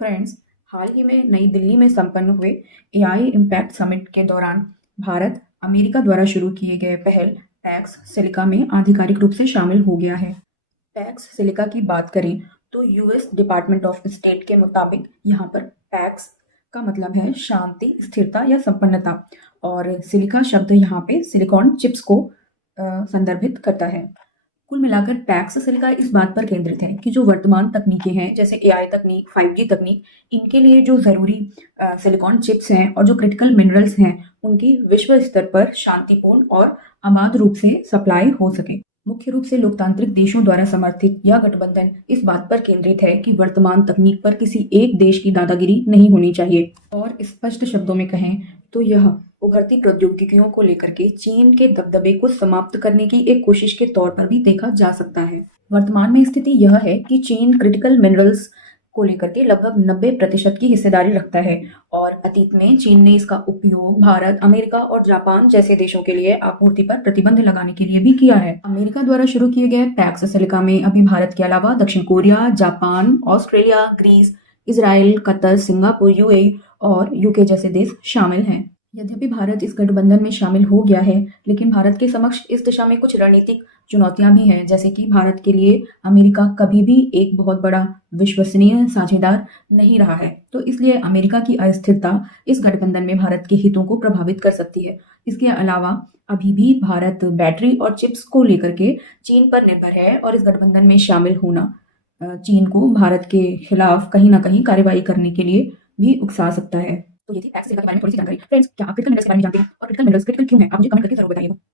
Friends, हाल ही में नई दिल्ली में संपन्न हुए एआई इम्पैक्ट समिट के दौरान भारत अमेरिका द्वारा शुरू किए गए पहल पैक्स सिलिका में आधिकारिक रूप से शामिल हो गया है। पैक्स सिलिका की बात करें तो यूएस डिपार्टमेंट ऑफ स्टेट के मुताबिक यहाँ पर पैक्स का मतलब है शांति, स्थिरता या संपन्नता, और सिलिका शब्द यहाँ पे सिलिकॉन चिप्स को संदर्भित करता है। कुल मिलाकर पैक्स सिलिका इस बात पर केंद्रित है कि जो वर्तमान तकनीकें हैं जैसे एआई तकनीक, 5G तकनीक, इनके लिए जो ज़रूरी सिलिकॉन चिप्स हैं और जो क्रिटिकल मिनरल्स हैं, उनकी विश्व स्तर पर शांतिपूर्ण और अबाध रूप से सप्लाई हो सके। मुख्य रूप से लोकतांत्रिक देशों द्वारा समर्थित यह गठबंधन इस बात पर केंद्रित है कि वर्तमान तकनीक पर किसी एक देश की दादागिरी नहीं होनी चाहिए, और स्पष्ट शब्दों में कहें तो यह उभरती प्रौद्योगिकियों को लेकर के चीन के दबदबे को समाप्त करने की एक कोशिश के तौर पर भी देखा जा सकता है। वर्तमान में स्थिति यह है कि चीन क्रिटिकल मिनरल्स को लेकर के लगभग 90% की हिस्सेदारी रखता है, और अतीत में चीन ने इसका उपयोग भारत, अमेरिका और जापान जैसे देशों के लिए आपूर्ति पर प्रतिबंध लगाने के लिए भी किया है। अमेरिका द्वारा शुरू किए गए पैक्स सिलिका में अभी भारत के अलावा दक्षिण Korea, Japan, Australia, Greece, Israel, Qatar, Singapore, UAE और यूके जैसे देश शामिल हैं। यद्यपि भारत इस गठबंधन में शामिल हो गया है, लेकिन भारत के समक्ष इस दिशा में कुछ रणनीतिक चुनौतियां भी हैं, जैसे कि भारत के लिए अमेरिका कभी भी एक बहुत बड़ा विश्वसनीय साझेदार नहीं रहा है, तो इसलिए अमेरिका की अस्थिरता इस गठबंधन में भारत के हितों को प्रभावित कर सकती है। इसके अलावा अभी भी भारत बैटरी और चिप्स को लेकर के चीन पर निर्भर है, और इस गठबंधन में शामिल होना चीन को भारत के खिलाफ कहीं ना कहीं कार्रवाई करने के लिए भी उकसा सकता है। तो ये थी पैक्स सिलिका के बारे में थोड़ी सी जानकारी। फ्रेंड्स, क्या आप क्रिटिकल मिनरल्स के बारे में जानते हैं, और क्रिटिकल मिनरल्स क्रिटिकल क्यों है, आप मुझे कमेंट करके जरूर बताइएगा।